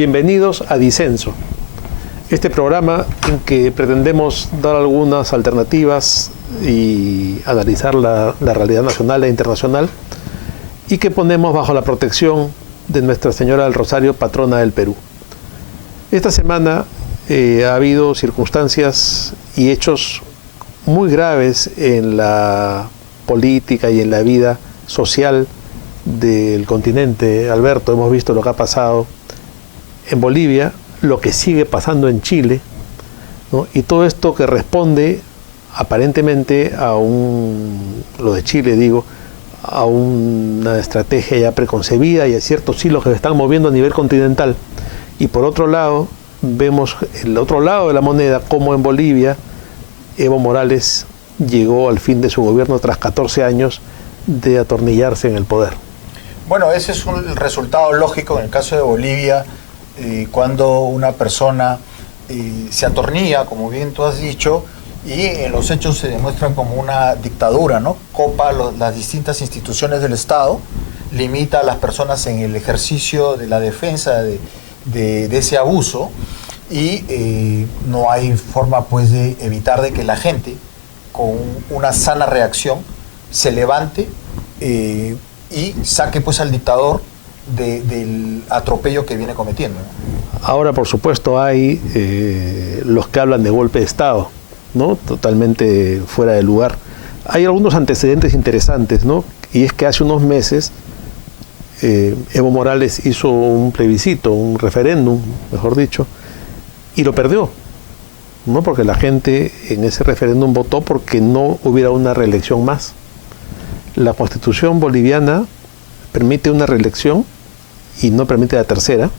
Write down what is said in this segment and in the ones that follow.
Bienvenidos a Disenso, este programa en que pretendemos dar algunas alternativas y analizar la realidad nacional e internacional, y que ponemos bajo la protección de Nuestra Señora del Rosario, patrona del Perú. Esta semana ha habido circunstancias y hechos muy graves en la política y en la vida social del continente. Alberto, hemos visto lo que ha pasado en Bolivia, lo que sigue pasando en Chile, ¿no? Y todo esto que responde aparentemente a lo de Chile digo, a una estrategia ya preconcebida y a ciertos hilos que se están moviendo a nivel continental. Y por otro lado, vemos el otro lado de la moneda, como en Bolivia, Evo Morales llegó al fin de su gobierno tras 14 años de atornillarse en el poder. Bueno, ese es el resultado lógico en el caso de Bolivia, cuando una persona se atornilla, como bien tú has dicho, y en los hechos se demuestra como una dictadura, ¿no? Copa las distintas instituciones del Estado, limita a las personas en el ejercicio de la defensa de ese abuso, y no hay forma pues de evitar de que la gente con una sana reacción se levante y saque pues al dictador del atropello que viene cometiendo, ¿no? Ahora, por supuesto, hay los que hablan de golpe de Estado, ¿no? Totalmente fuera de lugar. Hay algunos antecedentes interesantes, ¿no? Y es que hace unos meses Evo Morales hizo un plebiscito, un referéndum, mejor dicho, y lo perdió, ¿no? Porque la gente en ese referéndum votó porque no hubiera una reelección más. La Constitución boliviana permite una reelección y no permite la tercera.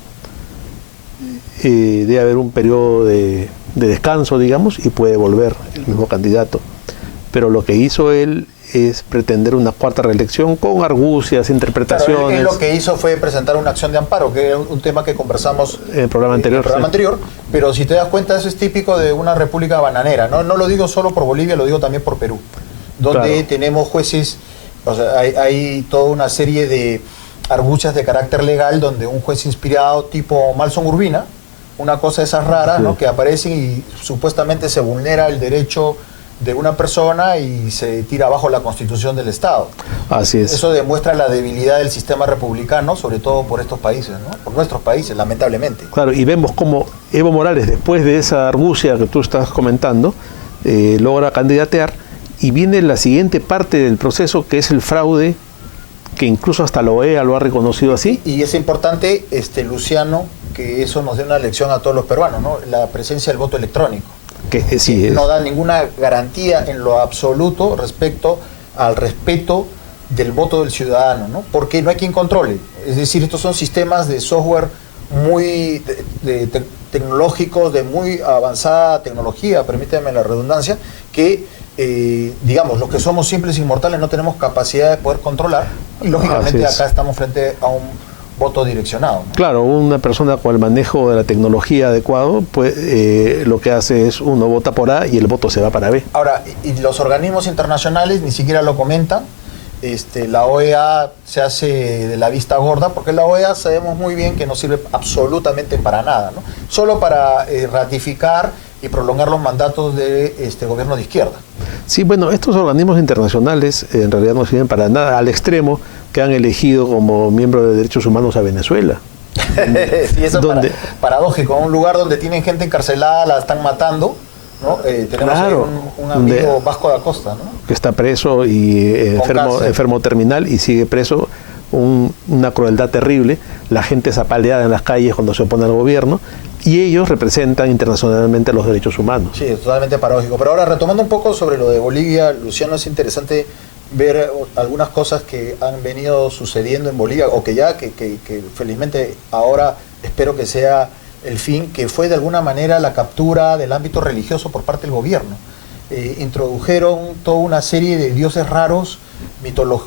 Debe haber un periodo de descanso, digamos, y puede volver el mismo candidato. Pero lo que hizo él es pretender una cuarta reelección con argucias, interpretaciones. Claro, él lo que hizo fue presentar una acción de amparo, que es un tema que conversamos en el programa anterior. Pero si te das cuenta, eso es típico de una república bananera, ¿no? No lo digo solo por Bolivia, lo digo también por Perú, donde tenemos jueces, o sea, hay toda una serie de argucias de carácter legal donde un juez inspirado tipo Malson Urbina, una cosa de esas raras, ¿no? Que aparecen y supuestamente se vulnera el derecho de una persona y se tira abajo la Constitución del Estado. Así es. Eso demuestra la debilidad del sistema republicano, sobre todo por estos países, ¿no? Por nuestros países, lamentablemente. Claro, y vemos cómo Evo Morales, después de esa argucia que tú estás comentando, logra candidatear, y viene la siguiente parte del proceso, que es el fraude, que incluso hasta la OEA lo ha reconocido así. Y es importante, Luciano, que eso nos dé una lección a todos los peruanos, ¿no? La presencia del voto electrónico. Que sí, no da ninguna garantía en lo absoluto respecto al respeto del voto del ciudadano, ¿no? Porque no hay quien controle. Es decir, estos son sistemas de software muy tecnológicos, de muy avanzada tecnología, permíteme la redundancia, que digamos, los que somos simples inmortales no tenemos capacidad de poder controlar, y lógicamente acá estamos frente a un voto direccionado, ¿no? Claro, una persona con el manejo de la tecnología adecuado, pues lo que hace es uno vota por A y el voto se va para B. Ahora, y los organismos internacionales ni siquiera lo comentan. La OEA se hace de la vista gorda, porque la OEA sabemos muy bien que no sirve absolutamente para nada, ¿no? Solo para ratificar y prolongar los mandatos de gobierno de izquierda. Sí, bueno, estos organismos internacionales en realidad no sirven para nada, al extremo que han elegido como miembro de derechos humanos a Venezuela. Sí, eso es paradójico, un lugar donde tienen gente encarcelada, la están matando, ¿no? Tenemos claro, un amigo Vasco da Costa, ¿no? Que está preso y enfermo terminal, y sigue preso. Una crueldad terrible. La gente es apaleada en las calles cuando se opone al gobierno, y ellos representan internacionalmente los derechos humanos. Sí, es totalmente paradójico. Pero ahora, retomando un poco sobre lo de Bolivia, Luciano, es interesante ver algunas cosas que han venido sucediendo en Bolivia, o que felizmente ahora espero que sea el fin, que fue de alguna manera la captura del ámbito religioso por parte del gobierno. Introdujeron toda una serie de dioses raros,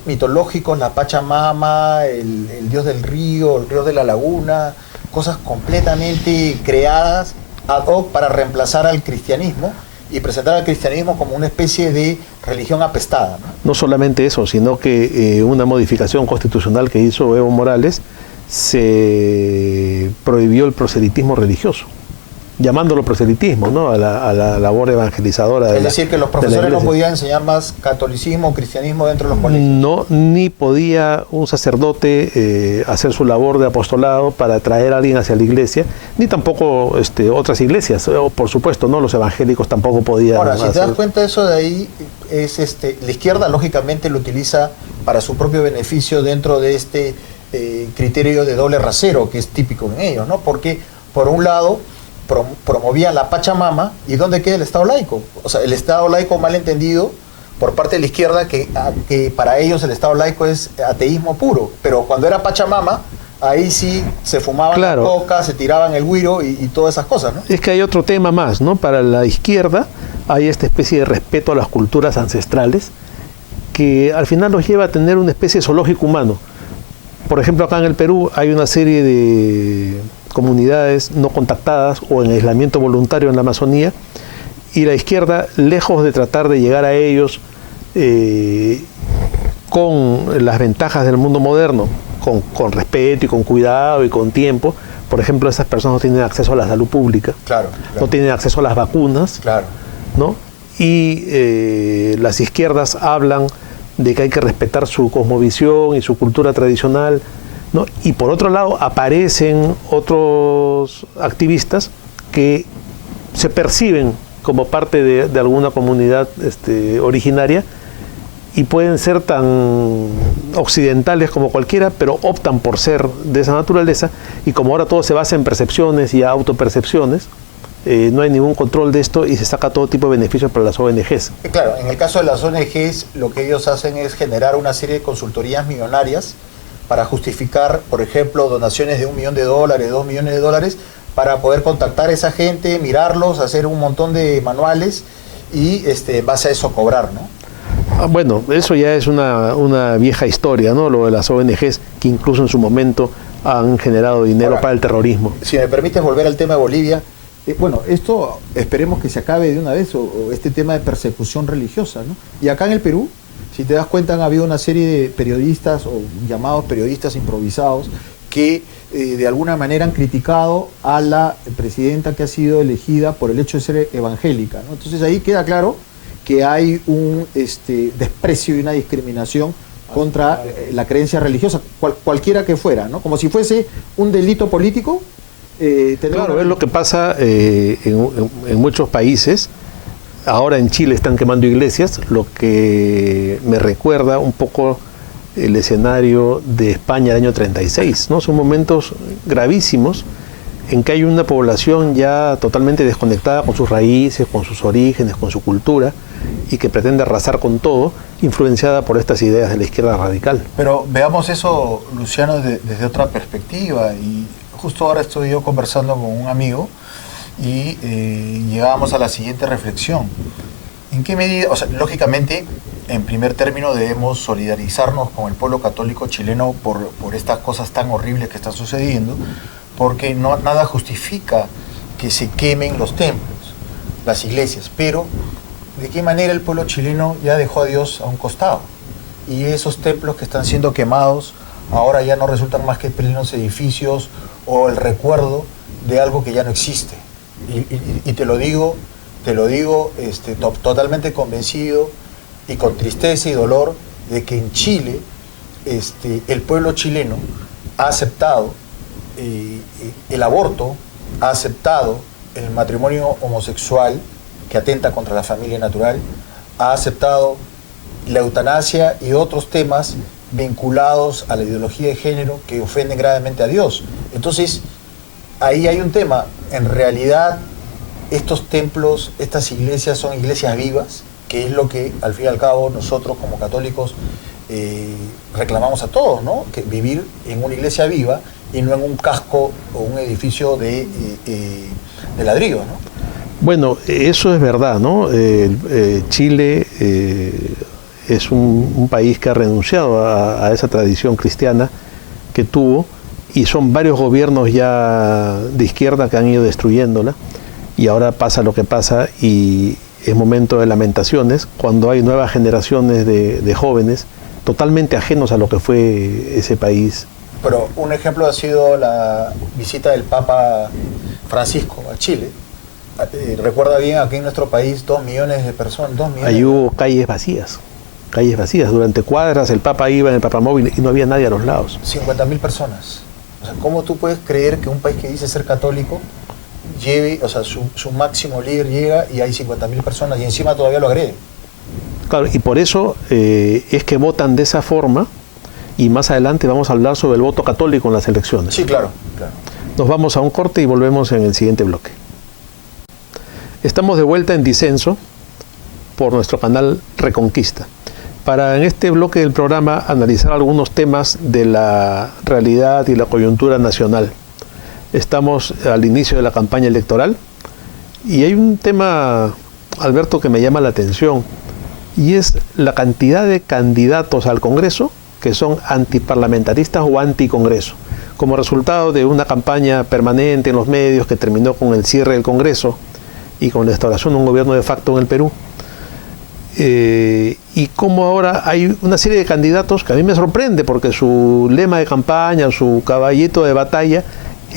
mitológicos, la Pachamama, el dios del río, el río de la laguna, cosas completamente creadas ad hoc para reemplazar al cristianismo y presentar al cristianismo como una especie de religión apestada, ¿no? No solamente eso, sino que una modificación constitucional que hizo Evo Morales se prohibió el proselitismo religioso, llamándolo proselitismo, ¿no? a la labor evangelizadora de Es decir, que los profesores no iglesia. podían enseñar más catolicismo o cristianismo dentro de los colegios. No, ni podía un sacerdote hacer su labor de apostolado para traer a alguien hacia la iglesia, ni tampoco otras iglesias, por supuesto, ¿no? Los evangélicos tampoco podían. Ahora, si te das hacer. cuenta, eso de ahí es la izquierda lógicamente lo utiliza para su propio beneficio dentro de este criterio de doble rasero que es típico en ellos, ¿no? Porque por un lado promovían la Pachamama, y ¿dónde queda el Estado laico? O sea, el Estado laico mal entendido por parte de la izquierda, que para ellos el Estado laico es ateísmo puro, pero cuando era Pachamama, ahí sí se fumaban la coca, se tiraban el güiro y todas esas cosas, ¿no? Es que hay otro tema más, ¿no? Para la izquierda hay esta especie de respeto a las culturas ancestrales que al final los lleva a tener una especie de zoológico humano. Por ejemplo, acá en el Perú hay una serie de comunidades no contactadas o en aislamiento voluntario en la Amazonía, y la izquierda, lejos de tratar de llegar a ellos con las ventajas del mundo moderno, con respeto y con cuidado y con tiempo. Por ejemplo, esas personas no tienen acceso a la salud pública, no tienen acceso a las vacunas, ¿no? Y las izquierdas hablan de que hay que respetar su cosmovisión y su cultura tradicional, ¿no? Y por otro lado aparecen otros activistas que se perciben como parte de alguna comunidad originaria y pueden ser tan occidentales como cualquiera, pero optan por ser de esa naturaleza, y como ahora todo se basa en percepciones y autopercepciones, no hay ningún control de esto y se saca todo tipo de beneficios para las ONGs. Claro, en el caso de las ONGs, lo que ellos hacen es generar una serie de consultorías millonarias para justificar, por ejemplo, donaciones de $1 millón, $2 millones, para poder contactar a esa gente, mirarlos, hacer un montón de manuales y en base a eso cobrar, ¿no? Bueno, eso ya es una vieja historia, ¿no? Lo de las ONGs, que incluso en su momento han generado dinero para el terrorismo. Si me permites volver al tema de Bolivia, bueno, esto esperemos que se acabe de una vez, o este tema de persecución religiosa, ¿no? Y acá en el Perú, si te das cuenta, han habido una serie de periodistas, o llamados periodistas improvisados, que de alguna manera han criticado a la presidenta que ha sido elegida por el hecho de ser evangélica, ¿no? Entonces ahí queda claro que hay un desprecio y una discriminación contra la creencia religiosa, cualquiera que fuera, ¿no? Como si fuese un delito político. Claro, es lo que pasa en muchos países. Ahora en Chile están quemando iglesias, lo que me recuerda un poco el escenario de España del año 36, ¿no? Son momentos gravísimos en que hay una población ya totalmente desconectada con sus raíces, con sus orígenes, con su cultura, y que pretende arrasar con todo, influenciada por estas ideas de la izquierda radical. Pero veamos eso, Luciano, desde otra perspectiva. Y justo ahora estoy yo conversando con un amigo y llegábamos a la siguiente reflexión. ¿En qué medida, o sea, lógicamente, en primer término debemos solidarizarnos con el pueblo católico chileno por estas cosas tan horribles que están sucediendo, porque nada justifica que se quemen los templos, las iglesias, pero ¿de qué manera el pueblo chileno ya dejó a Dios a un costado? Y esos templos que están siendo quemados ahora ya no resultan más que plenos edificios o el recuerdo de algo que ya no existe. Y te lo digo totalmente convencido y con tristeza y dolor de que en Chile el pueblo chileno ha aceptado el aborto, ha aceptado el matrimonio homosexual que atenta contra la familia natural, ha aceptado la eutanasia y otros temas vinculados a la ideología de género que ofenden gravemente a Dios. Entonces, ahí hay un tema. En realidad, estos templos, estas iglesias son iglesias vivas, que es lo que al fin y al cabo nosotros como católicos reclamamos a todos, ¿no? Que vivir en una iglesia viva y no en un casco o un edificio de ladrillo, ¿no? Bueno, eso es verdad, ¿no? Chile es un país que ha renunciado a esa tradición cristiana que tuvo, y son varios gobiernos ya de izquierda que han ido destruyéndola, y ahora pasa lo que pasa, y es momento de lamentaciones cuando hay nuevas generaciones de jóvenes totalmente ajenos a lo que fue ese país pero un ejemplo ha sido la visita del Papa Francisco a Chile. Recuerda bien, aquí en nuestro país 2 millones de personas, 2 millones. Ahí hubo calles vacías. Durante cuadras el Papa iba en el papamóvil y no había nadie a los lados. 50.000 personas. O sea, ¿cómo tú puedes creer que un país que dice ser católico lleve, o sea, su máximo líder llega y hay 50.000 personas y encima todavía lo agreden? Claro, y por eso es que votan de esa forma, y más adelante vamos a hablar sobre el voto católico en las elecciones. Sí, claro. Nos vamos a un corte y volvemos en el siguiente bloque. Estamos de vuelta en Disenso por nuestro canal Reconquista, para en este bloque del programa analizar algunos temas de la realidad y la coyuntura nacional. Estamos al inicio de la campaña electoral y hay un tema, Alberto, que me llama la atención, y es la cantidad de candidatos al Congreso que son antiparlamentaristas o anticongreso, como resultado de una campaña permanente en los medios que terminó con el cierre del Congreso y con la instauración de un gobierno de facto en el Perú. Y como ahora hay una serie de candidatos que a mí me sorprende porque su lema de campaña, su caballito de batalla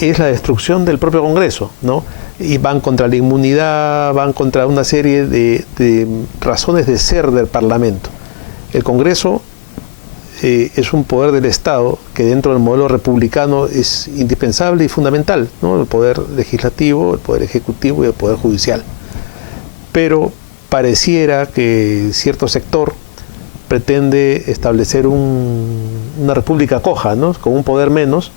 es la destrucción del propio Congreso, ¿no? Y van contra la inmunidad, van contra una serie de razones de ser del Parlamento. El Congreso es un poder del Estado que dentro del modelo republicano es indispensable y fundamental, ¿no? El poder legislativo, el poder ejecutivo y el poder judicial. Pero pareciera que cierto sector pretende establecer una república coja, ¿no? Con un poder menos,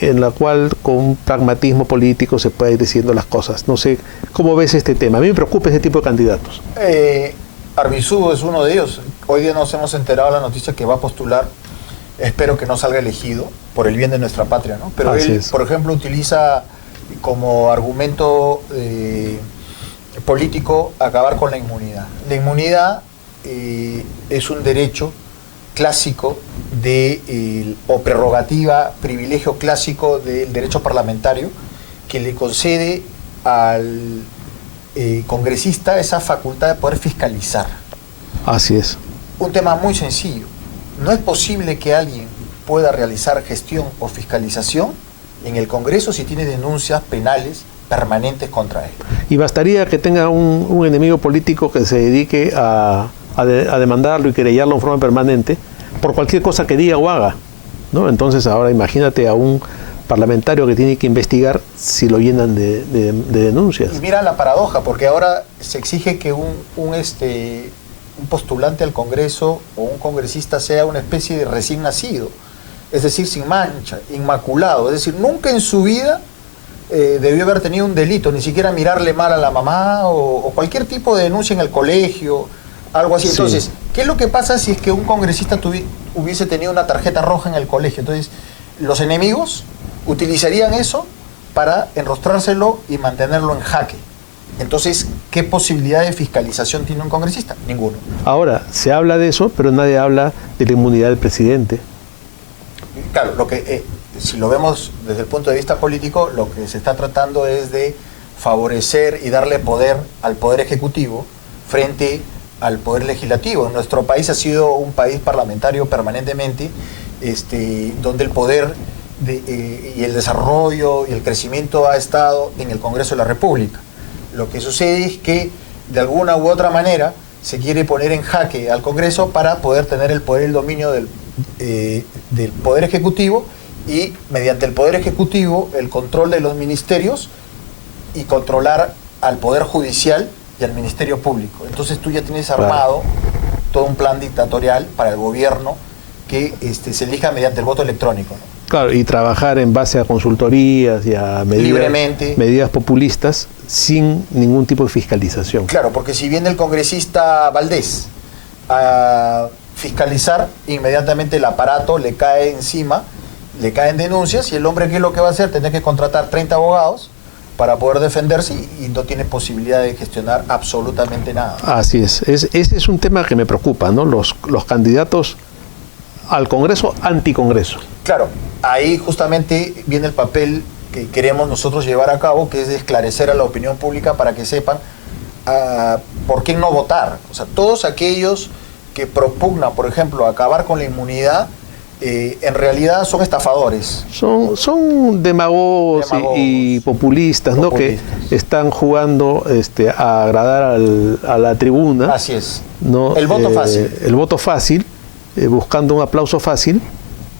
en la cual con un pragmatismo político se puede ir diciendo las cosas. No sé, ¿cómo ves este tema? A mí me preocupa ese tipo de candidatos. Arbizu es uno de ellos. Hoy día nos hemos enterado de la noticia que va a postular. Espero que no salga elegido por el bien de nuestra patria, ¿no? Pero él, por ejemplo, utiliza como argumento político acabar con la inmunidad. La inmunidad es un derecho clásico o prerrogativa, privilegio clásico del derecho parlamentario que le concede al congresista esa facultad de poder fiscalizar. Así es. Un tema muy sencillo. No es posible que alguien pueda realizar gestión o fiscalización en el Congreso si tiene denuncias penales permanentes contra él. Y bastaría que tenga un enemigo político que se dedique a demandarlo y querellarlo en forma permanente por cualquier cosa que diga o haga, ¿no? Entonces ahora imagínate a un parlamentario que tiene que investigar si lo llenan de denuncias. Y mira la paradoja, porque ahora se exige que un postulante al Congreso o un congresista sea una especie de recién nacido, es decir, sin mancha, inmaculado, es decir, nunca en su vida debió haber tenido un delito, ni siquiera mirarle mal a la mamá o cualquier tipo de denuncia en el colegio, algo así. Sí. Entonces, ¿qué es lo que pasa si es que un congresista hubiese tenido una tarjeta roja en el colegio? Entonces, los enemigos utilizarían eso para enrostrárselo y mantenerlo en jaque. Entonces, ¿qué posibilidad de fiscalización tiene un congresista? Ninguno. Ahora, se habla de eso, pero nadie habla de la inmunidad del presidente. Claro, si lo vemos desde el punto de vista político, lo que se está tratando es de favorecer y darle poder al Poder Ejecutivo frente al Poder Legislativo. Nuestro país ha sido un país parlamentario permanentemente, donde el poder y el desarrollo y el crecimiento ha estado en el Congreso de la República. Lo que sucede es que de alguna u otra manera se quiere poner en jaque al Congreso para poder tener el poder y el dominio del Poder Ejecutivo y mediante el Poder Ejecutivo el control de los ministerios y controlar al Poder Judicial y al Ministerio Público. Entonces tú ya tienes armado todo un plan dictatorial para el gobierno que se elija mediante el voto electrónico, ¿no? Claro, y trabajar en base a consultorías y a medidas populistas sin ningún tipo de fiscalización. Claro, porque si viene el congresista Valdés a fiscalizar, inmediatamente el aparato le cae encima, le caen denuncias y el hombre, ¿qué es lo que va a hacer? Tendrá que contratar 30 abogados para poder defenderse y no tiene posibilidad de gestionar absolutamente nada. Así es. Ese es un tema que me preocupa, ¿no? Los candidatos al Congreso, anticongreso. Claro, ahí justamente viene el papel que queremos nosotros llevar a cabo, que es de esclarecer a la opinión pública para que sepan por qué no votar. O sea, todos aquellos que propugnan, por ejemplo, acabar con la inmunidad, en realidad son estafadores. Son demagogos y populistas, ¿no? Que están jugando a agradar a la tribuna. Así es. ¿No? El voto fácil. El voto fácil, buscando un aplauso fácil,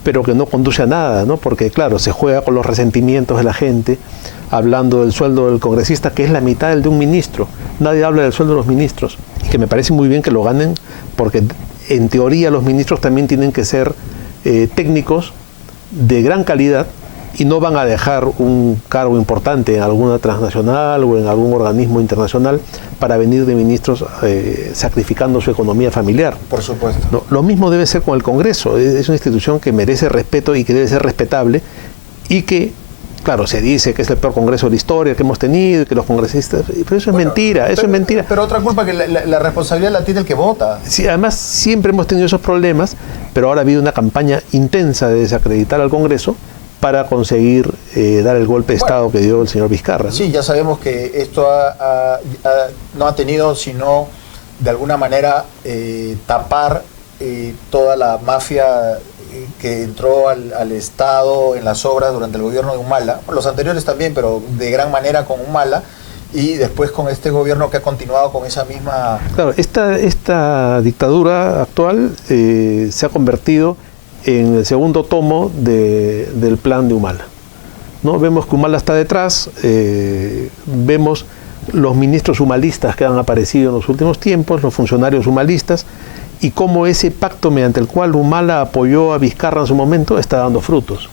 pero que no conduce a nada, ¿no? Porque, claro, se juega con los resentimientos de la gente, hablando del sueldo del congresista, que es la mitad del de un ministro. Nadie habla del sueldo de los ministros, y que me parece muy bien que lo ganen, porque en teoría los ministros también tienen que ser técnicos de gran calidad y no van a dejar un cargo importante en alguna transnacional o en algún organismo internacional para venir de ministros sacrificando su economía familiar. Por supuesto. No, lo mismo debe ser con el Congreso. Es una institución que merece respeto y que debe ser respetable, y que, claro, se dice que es el peor Congreso de la historia que hemos tenido y que los congresistas... Pero eso es mentira, eso es mentira. Pero otra culpa que la responsabilidad la tiene el que vota. Sí, además siempre hemos tenido esos problemas, pero ahora ha habido una campaña intensa de desacreditar al Congreso para conseguir dar el golpe de Estado que dio el señor Vizcarra, ¿no? Sí, ya sabemos que esto no ha tenido sino, de alguna manera, tapar toda la mafia que entró al Estado en las obras durante el gobierno de Humala, los anteriores también, pero de gran manera con Humala, y después con este gobierno que ha continuado con esa misma... Claro, esta dictadura actual se ha convertido en el segundo tomo del plan de Humala, ¿no? Vemos que Humala está detrás, vemos los ministros humalistas que han aparecido en los últimos tiempos, los funcionarios humalistas, y cómo ese pacto mediante el cual Humala apoyó a Vizcarra en su momento está dando frutos.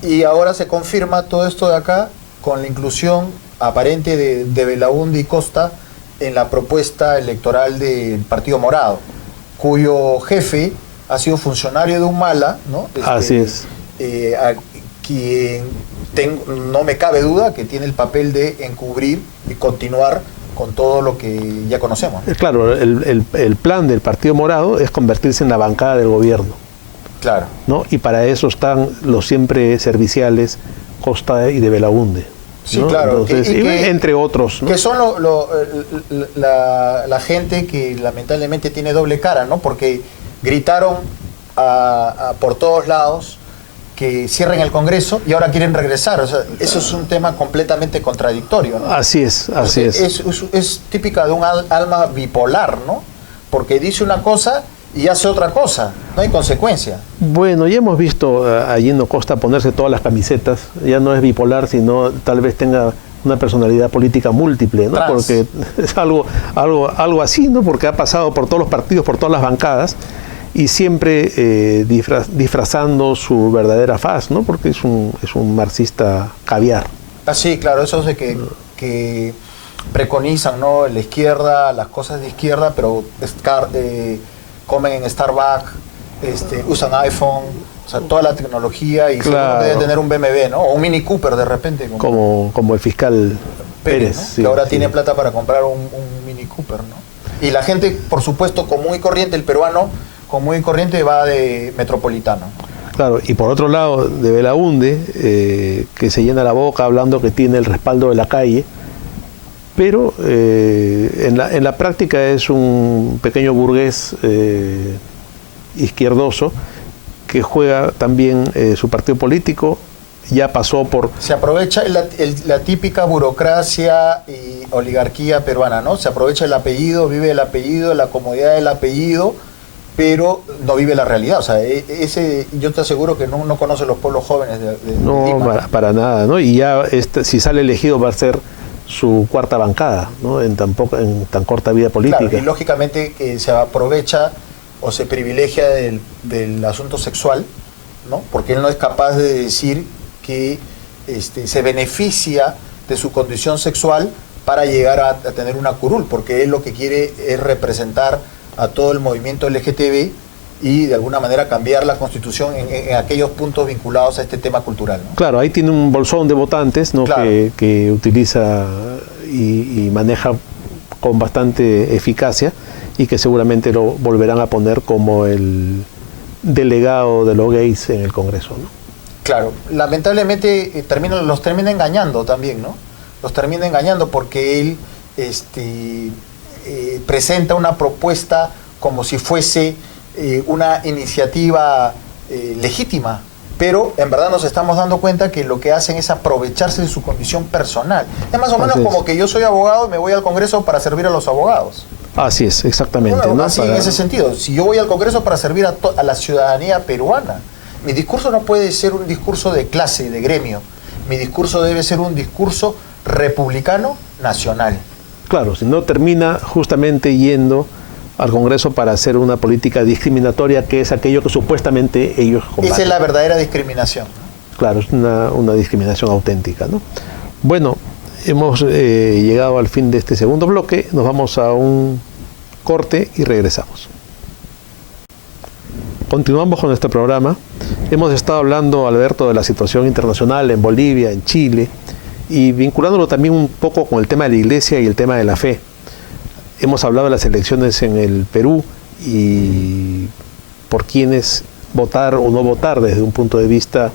Y ahora se confirma todo esto de acá con la inclusión aparente de Belaúnde y Costa en la propuesta electoral del Partido Morado, cuyo jefe ha sido funcionario de Humala, ¿no? Así es. A quien no me cabe duda que tiene el papel de encubrir y continuar con todo lo que ya conocemos. Claro, el plan del Partido Morado es convertirse en la bancada del gobierno. Claro. ¿No? Y para eso están los siempre serviciales Costa y de Belaúnde. Sí, ¿no? claro. Entonces, entre otros, ¿no? Que son la gente que lamentablemente tiene doble cara, ¿no? Porque gritaron por todos lados que cierren el Congreso y ahora quieren regresar. O sea, eso es un tema completamente contradictorio, ¿no? Así es, así es. Es típica de un alma bipolar, ¿no? Porque dice una cosa y hace otra cosa, no hay consecuencia. Bueno, ya hemos visto a Gino Costa ponerse todas las camisetas, ya no es bipolar, sino tal vez tenga una personalidad política múltiple, ¿no? Trans. Porque es algo así, ¿no? Porque ha pasado por todos los partidos, por todas las bancadas, y siempre disfrazando su verdadera faz, ¿no? Porque es un marxista caviar. Ah, sí, claro, eso es de que preconizan, ¿no? La izquierda, las cosas de izquierda, pero comen en Starbucks, usan iPhone, o sea, toda la tecnología, y claro, debe tener un BMW, ¿no? O un Mini Cooper de repente. Como el fiscal Pérez, ¿no? sí, que ahora sí. tiene plata para comprar un Mini Cooper, ¿no? Y la gente, por supuesto, común y corriente, el peruano común y corriente va de metropolitano. Claro, y por otro lado, de Belaúnde, que se llena la boca hablando que tiene el respaldo de la calle, pero en la práctica es un pequeño burgués izquierdoso que juega también su partido político, ya pasó por... Se aprovecha la típica burocracia y oligarquía peruana, ¿no? Se aprovecha el apellido, vive el apellido, la comodidad del apellido, pero no vive la realidad. O sea, yo te aseguro que no conoce los pueblos jóvenes de No, Lima. para nada, ¿no? Y ya si sale elegido va a ser su cuarta bancada, ¿no? En tan corta vida política. Claro, y lógicamente que se aprovecha o se privilegia del asunto sexual, ¿no? Porque él no es capaz de decir que se beneficia de su condición sexual para llegar a tener una curul, porque él lo que quiere es representar a todo el movimiento LGTB y de alguna manera cambiar la Constitución en aquellos puntos vinculados a este tema cultural, ¿no? Claro, ahí tiene un bolsón de votantes, ¿no? Claro. que utiliza y maneja con bastante eficacia, y que seguramente lo volverán a poner como el delegado de los gays en el Congreso, ¿no? Claro, lamentablemente los termina engañando también, ¿no? Los termina engañando porque él presenta una propuesta como si fuese una iniciativa legítima, pero en verdad nos estamos dando cuenta que lo que hacen es aprovecharse de su condición personal. Es más o menos como que yo soy abogado y me voy al Congreso para servir a los abogados. Así es, exactamente. Bueno, ¿no? así en ese sentido, si yo voy al Congreso para servir a la ciudadanía peruana, mi discurso no puede ser un discurso de clase, de gremio. Mi discurso debe ser un discurso republicano nacional. Claro, si no termina justamente yendo al Congreso para hacer una política discriminatoria, que es aquello que supuestamente ellos combaten. Esa es la verdadera discriminación. Claro, es una discriminación auténtica, ¿no? Bueno, hemos llegado al fin de este segundo bloque, nos vamos a un corte y regresamos. Continuamos con nuestro programa. Hemos estado hablando, Alberto, de la situación internacional en Bolivia, en Chile, y vinculándolo también un poco con el tema de la Iglesia y el tema de la fe. Hemos hablado de las elecciones en el Perú y por quiénes votar o no votar desde un punto de vista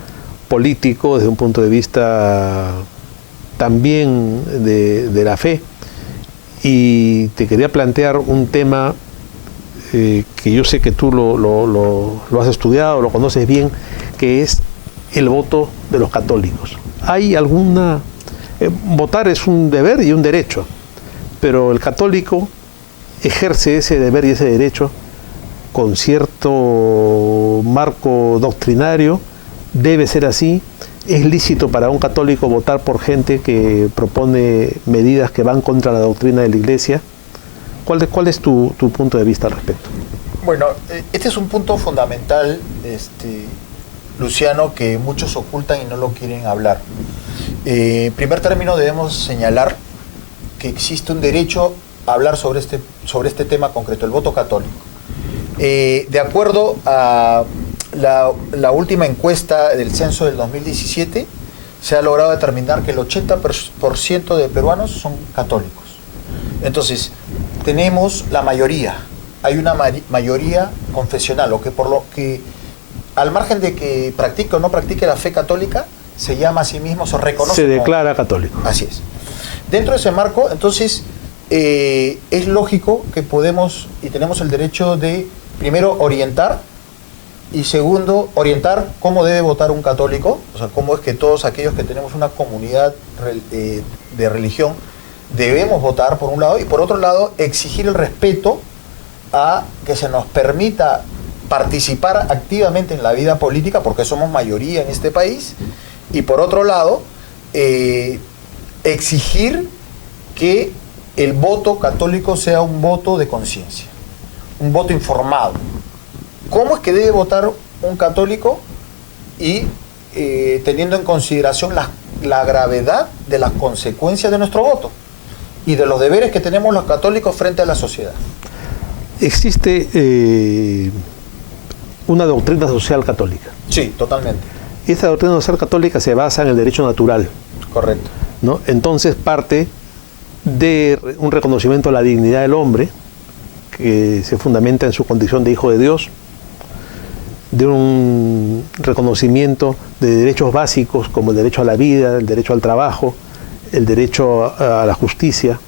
político, desde un punto de vista también de la fe. Y te quería plantear un tema que yo sé que tú lo has estudiado, lo conoces bien, que es el voto de los católicos. ¿Hay alguna... votar es un deber y un derecho, pero el católico ejerce ese deber y ese derecho con cierto marco doctrinario, debe ser así. ¿Es lícito para un católico votar por gente que propone medidas que van contra la doctrina de la Iglesia? ¿Cuál es tu punto de vista al respecto? Bueno, este es un punto fundamental, Luciano, que muchos ocultan y no lo quieren hablar. En primer término, debemos señalar que existe un derecho a hablar sobre este tema concreto, el voto católico. De acuerdo a la última encuesta del censo del 2017, se ha logrado determinar que el 80% de peruanos son católicos. Entonces, tenemos la mayoría, hay una mayoría confesional, o que por lo que, al margen de que practique o no practique la fe católica, se llama a sí mismo, se reconoce. Se declara católico. Así es. Dentro de ese marco, entonces, es lógico que podemos y tenemos el derecho de, primero, orientar, y segundo, orientar cómo debe votar un católico, o sea, cómo es que todos aquellos que tenemos una comunidad de religión debemos votar, por un lado, y por otro lado, exigir el respeto a que se nos permita participar activamente en la vida política, porque somos mayoría en este país, y por otro lado, exigir que el voto católico sea un voto de conciencia, un voto informado. ¿Cómo es que debe votar un católico? Y teniendo en consideración la gravedad de las consecuencias de nuestro voto y de los deberes que tenemos los católicos frente a la sociedad. Existe una doctrina social católica. Sí, totalmente. Y esta doctrina social católica se basa en el derecho natural. Correcto. ¿No? Entonces parte de un reconocimiento a la dignidad del hombre, que se fundamenta en su condición de hijo de Dios, de un reconocimiento de derechos básicos como el derecho a la vida, el derecho al trabajo, el derecho a la justicia,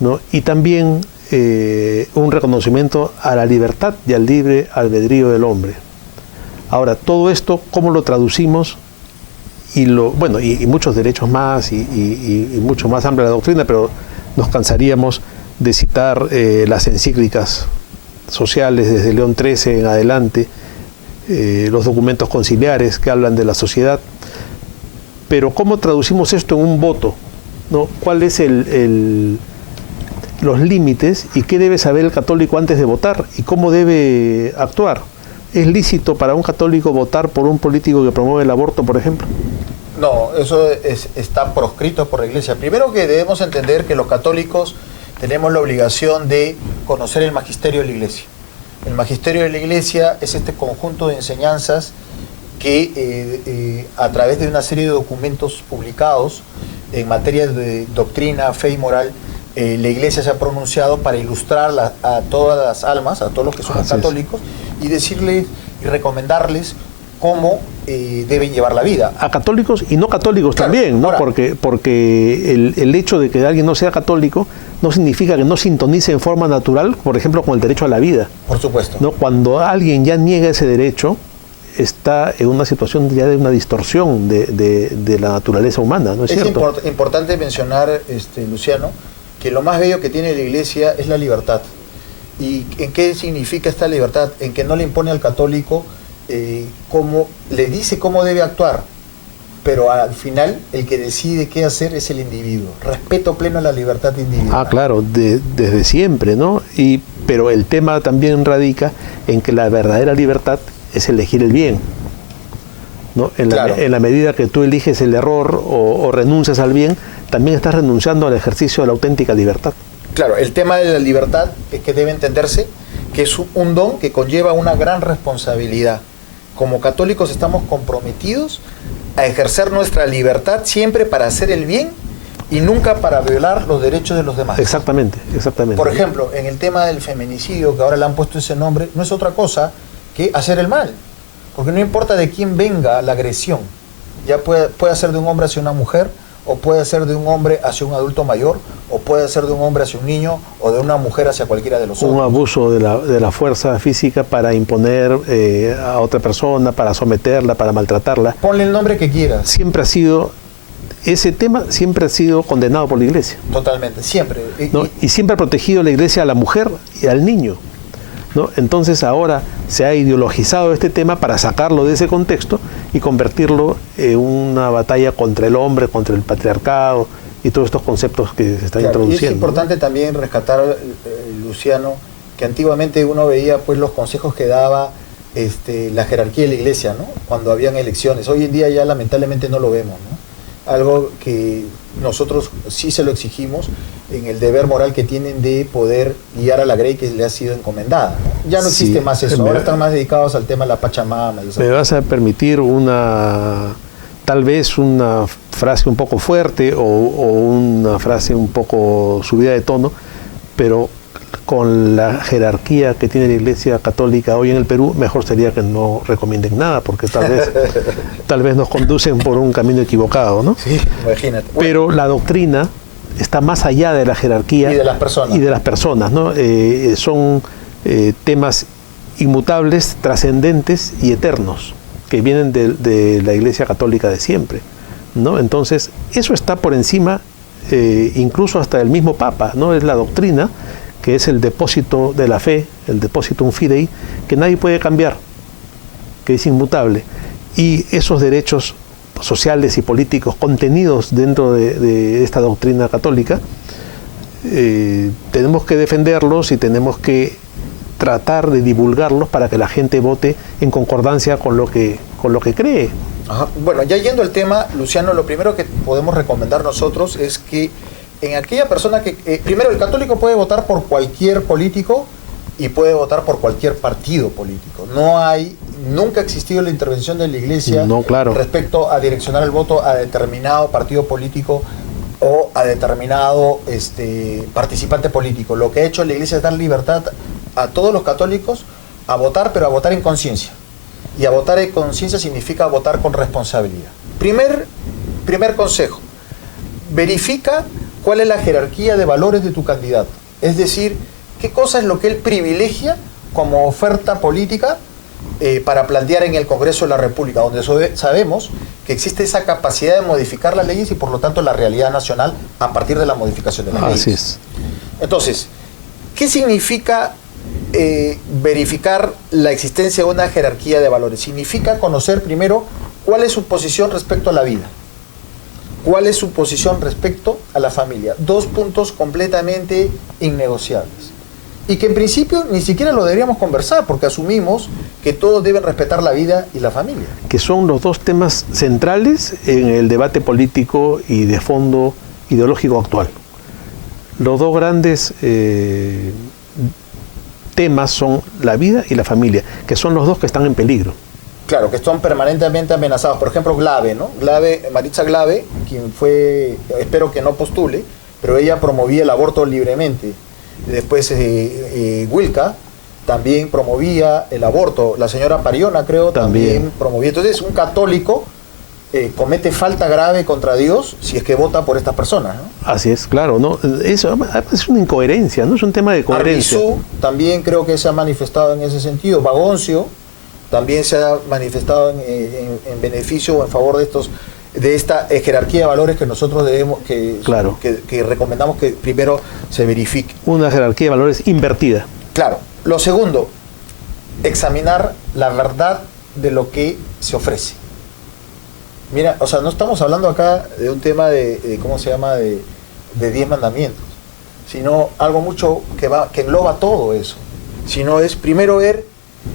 ¿no? Y también un reconocimiento a la libertad y al libre albedrío del hombre. Ahora, todo esto, ¿cómo lo traducimos? Y muchos derechos más y mucho más amplia la doctrina, pero nos cansaríamos de citar las encíclicas sociales desde León XIII en adelante, los documentos conciliares que hablan de la sociedad. Pero ¿cómo traducimos esto en un voto? ¿No? ¿Cuáles los límites y qué debe saber el católico antes de votar y cómo debe actuar? ¿Es lícito para un católico votar por un político que promueve el aborto, por ejemplo? No, eso está proscrito por la Iglesia. Primero que debemos entender que los católicos tenemos la obligación de conocer el magisterio de la Iglesia. El magisterio de la Iglesia es este conjunto de enseñanzas que a través de una serie de documentos publicados en materia de doctrina, fe y moral, la Iglesia se ha pronunciado para ilustrar a todas las almas, a todos los que somos católicos, y decirles y recomendarles cómo deben llevar la vida. A católicos y no católicos, claro, también, ¿no? Ahora, porque el hecho de que alguien no sea católico no significa que no sintonice en forma natural, por ejemplo, con el derecho a la vida. Por supuesto. ¿No? Cuando alguien ya niega ese derecho, está en una situación ya de una distorsión de la naturaleza humana, ¿no es cierto? Es importante mencionar, Luciano, que lo más bello que tiene la Iglesia es la libertad. ¿Y en qué significa esta libertad? En que no le impone al católico le dice cómo debe actuar, pero al final el que decide qué hacer es el individuo. Respeto pleno a la libertad individual. Ah, claro, desde siempre, ¿no? Pero el tema también radica en que la verdadera libertad es elegir el bien, ¿no? En la medida que tú eliges el error o renuncias al bien, también estás renunciando al ejercicio de la auténtica libertad. Claro, el tema de la libertad es que debe entenderse que es un don que conlleva una gran responsabilidad. Como católicos estamos comprometidos a ejercer nuestra libertad siempre para hacer el bien y nunca para violar los derechos de los demás. Exactamente. Por ejemplo, en el tema del feminicidio, que ahora le han puesto ese nombre, no es otra cosa que hacer el mal. Porque no importa de quién venga la agresión, ya puede ser de un hombre hacia una mujer, o puede ser de un hombre hacia un adulto mayor, o puede ser de un hombre hacia un niño, o de una mujer hacia cualquiera de los otros. Un abuso de la fuerza física para imponer a otra persona, para someterla, para maltratarla. Ponle el nombre que quieras. Ese tema siempre ha sido condenado por la Iglesia. Totalmente, siempre. ¿No? Y siempre ha protegido la Iglesia a la mujer y al niño, ¿no? Entonces ahora se ha ideologizado este tema para sacarlo de ese contexto y convertirlo en una batalla contra el hombre, contra el patriarcado y todos estos conceptos que se están introduciendo. Y es importante, ¿no?, también rescatar, Luciano, que antiguamente uno veía pues los consejos que daba la jerarquía de la Iglesia, ¿no?, cuando habían elecciones. Hoy en día ya lamentablemente no lo vemos, ¿no? Algo que nosotros sí se lo exigimos en el deber moral que tienen de poder guiar a la Grey que le ha sido encomendada, ¿no? Ya no existe más eso, ahora están más dedicados al tema de la Pachamama. Me vas a permitir tal vez una frase un poco fuerte o una frase un poco subida de tono, pero con la jerarquía que tiene la Iglesia Católica hoy en el Perú, mejor sería que no recomienden nada, porque tal vez nos conducen por un camino equivocado, ¿no? Sí, imagínate. Pero la doctrina está más allá de la jerarquía y de las personas. Y de las personas, ¿no? Son temas inmutables, trascendentes y eternos, que vienen de la Iglesia Católica de siempre, ¿no? Entonces, eso está por encima, incluso hasta del mismo Papa, ¿no? Es la doctrina, que es el depósito de la fe, el depósito un fidei, que nadie puede cambiar, que es inmutable. Y esos derechos sociales y políticos contenidos dentro de esta doctrina católica, tenemos que defenderlos y tenemos que tratar de divulgarlos para que la gente vote en concordancia con lo que cree. Ajá. Bueno, ya yendo al tema, Luciano, lo primero que podemos recomendar nosotros es que en aquella persona que, primero, el católico puede votar por cualquier político y puede votar por cualquier partido político. Nunca ha existido la intervención de la Iglesia respecto a direccionar el voto a determinado partido político o a determinado participante político. Lo que ha hecho la Iglesia es dar libertad a todos los católicos a votar, pero a votar en conciencia. Y a votar en conciencia significa votar con responsabilidad. Primer consejo, verifica cuál es la jerarquía de valores de tu candidato. Es decir, qué cosa es lo que él privilegia como oferta política para plantear en el Congreso de la República, donde sabemos que existe esa capacidad de modificar las leyes y por lo tanto la realidad nacional a partir de la modificación de las leyes. Así es. Entonces, ¿qué significa verificar la existencia de una jerarquía de valores? Significa conocer primero cuál es su posición respecto a la vida. ¿Cuál es su posición respecto a la familia? Dos puntos completamente innegociables. Y que en principio ni siquiera lo deberíamos conversar, porque asumimos que todos deben respetar la vida y la familia. Que son los dos temas centrales en el debate político y de fondo ideológico actual. Los dos grandes temas son la vida y la familia, que son los dos que están en peligro. Claro, que están permanentemente amenazados. Por ejemplo, Glave, ¿no? Maritza Glave, quien fue, espero que no postule, pero ella promovía el aborto libremente. Después Wilca también promovía el aborto. La señora Pariona, creo, también promovía. Entonces, un católico comete falta grave contra Dios si es que vota por estas personas, ¿no? Así es, claro, ¿no? Eso es una incoherencia, ¿no? Es un tema de coherencia. Arbizu también creo que se ha manifestado en ese sentido. Vagoncio, también se ha manifestado en beneficio o en favor de esta jerarquía de valores que nosotros debemos, claro, que recomendamos que primero se verifique. Una jerarquía de valores invertida. Claro. Lo segundo, examinar la verdad de lo que se ofrece. Mira, o sea, no estamos hablando acá de un tema de ¿cómo se llama?, de 10 mandamientos, sino algo mucho que engloba todo eso. Sino es primero ver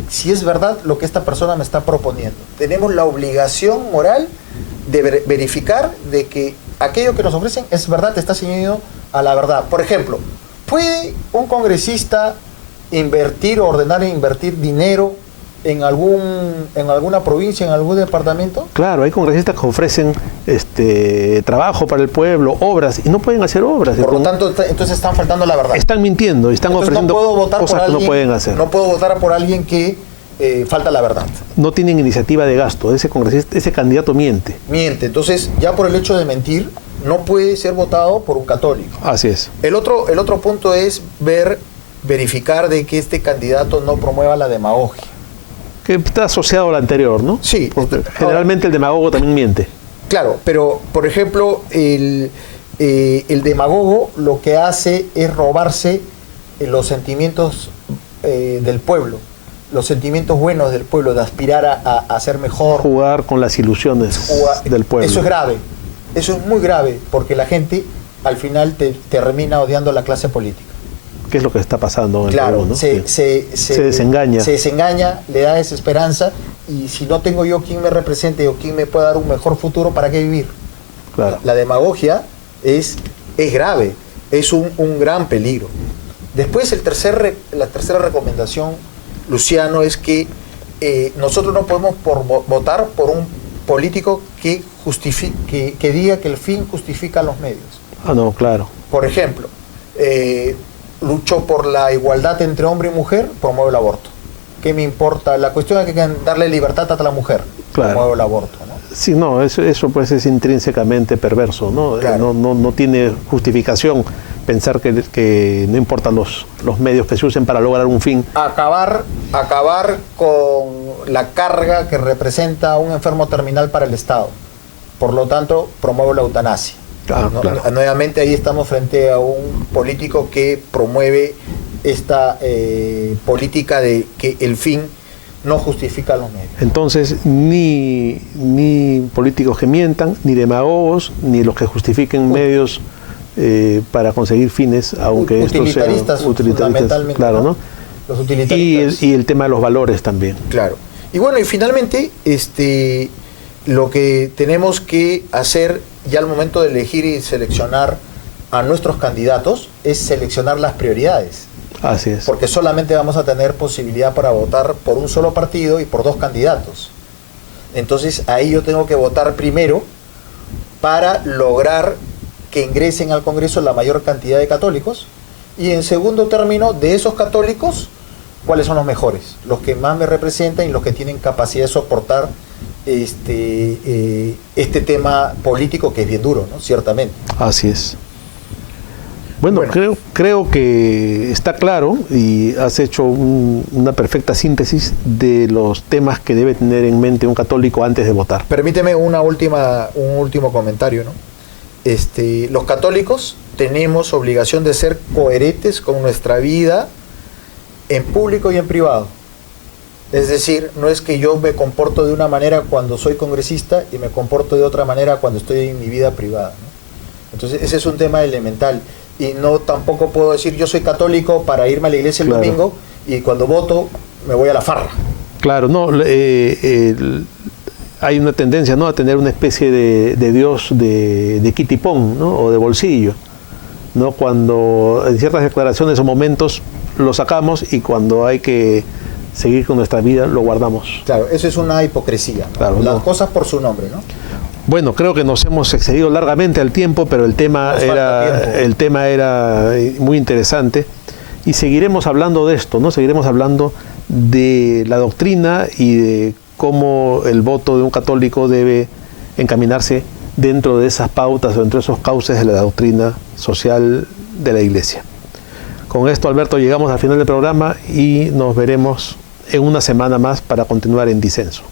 si es verdad lo que esta persona me está proponiendo. Tenemos la obligación moral de verificar de que aquello que nos ofrecen es verdad, está ceñido a la verdad. Por ejemplo, ¿puede un congresista invertir o ordenar invertir dinero en alguna provincia, en algún departamento? Claro, hay congresistas que ofrecen trabajo para el pueblo, obras, y no pueden hacer obras. Por lo tanto, entonces están faltando la verdad. Están mintiendo y están ofreciendo cosas que no pueden hacer. No puedo votar por alguien que falta la verdad. No tienen iniciativa de gasto, ese congresista, ese candidato miente. Miente, entonces ya por el hecho de mentir, no puede ser votado por un católico. Así es. El otro punto es verificar de que este candidato no promueva la demagogia. Que está asociado al anterior, ¿no? Sí. Porque generalmente el demagogo también miente. Claro, pero por ejemplo, el demagogo lo que hace es robarse los sentimientos del pueblo, los sentimientos buenos del pueblo, de aspirar a ser mejor. Jugar con las ilusiones del pueblo. Eso es grave, eso es muy grave, porque la gente al final te termina odiando a la clase política. ¿Qué es lo que está pasando en el Claro, Perú, ¿no? se desengaña. Se desengaña, le da desesperanza, y si no tengo yo quien me represente o quien me pueda dar un mejor futuro, ¿para qué vivir? Claro. La demagogia es grave, es un gran peligro. Después la tercera recomendación, Luciano, es que nosotros no podemos votar por un político que diga que el fin justifica los medios. Ah, no, claro. Por ejemplo, lucho por la igualdad entre hombre y mujer, promuevo el aborto. ¿Qué me importa? La cuestión es que hay que darle libertad a la mujer, claro, promuevo el aborto, ¿no? Sí, no, eso pues es intrínsecamente perverso, ¿no? Claro. No tiene justificación pensar que no importan los medios que se usen para lograr un fin. Acabar con la carga que representa un enfermo terminal para el Estado. Por lo tanto, promuevo la eutanasia. ¿No? Claro. Nuevamente ahí estamos frente a un político que promueve esta política de que el fin no justifica los medios. Entonces, ni políticos que mientan, ni demagogos, ni los que justifiquen medios para conseguir fines, aunque estos sean utilitaristas, claro, ¿no? Los utilitaristas. Y el tema de los valores también. Claro. Y bueno, y finalmente, lo que tenemos que hacer ya al momento de elegir y seleccionar a nuestros candidatos es seleccionar las prioridades. Así es. Porque solamente vamos a tener posibilidad para votar por un solo partido y por dos candidatos. Entonces ahí yo tengo que votar primero para lograr que ingresen al Congreso la mayor cantidad de católicos, y en segundo término, de esos católicos, cuáles son los mejores, los que más me representan y los que tienen capacidad de soportar este tema político, que es bien duro, ¿no? Ciertamente. Así es. Bueno. Creo que está claro y has hecho una perfecta síntesis de los temas que debe tener en mente un católico antes de votar. Permíteme un último comentario, ¿no? Los católicos tenemos obligación de ser coherentes con nuestra vida en público y en privado. Es decir, no es que yo me comporto de una manera cuando soy congresista y me comporto de otra manera cuando estoy en mi vida privada, ¿no? Entonces ese es un tema elemental, y no tampoco puedo decir yo soy católico para irme a la iglesia el domingo y cuando voto me voy a la farra. Claro, no, hay una tendencia, ¿no?, a tener una especie de Dios de kitipón, ¿no?, o de bolsillo, ¿no? Cuando en ciertas declaraciones o momentos lo sacamos y cuando hay que seguir con nuestra vida lo guardamos. Claro, eso es una hipocresía, ¿no? Claro, las cosas por su nombre, ¿no? Bueno, creo que nos hemos excedido largamente al tiempo, pero el tema era muy interesante y seguiremos hablando de esto, ¿no? Seguiremos hablando de la doctrina y de cómo el voto de un católico debe encaminarse dentro de esas pautas o dentro de esos cauces de la doctrina social de la Iglesia. Con esto, Alberto, llegamos al final del programa y nos veremos en una semana más para continuar en disenso.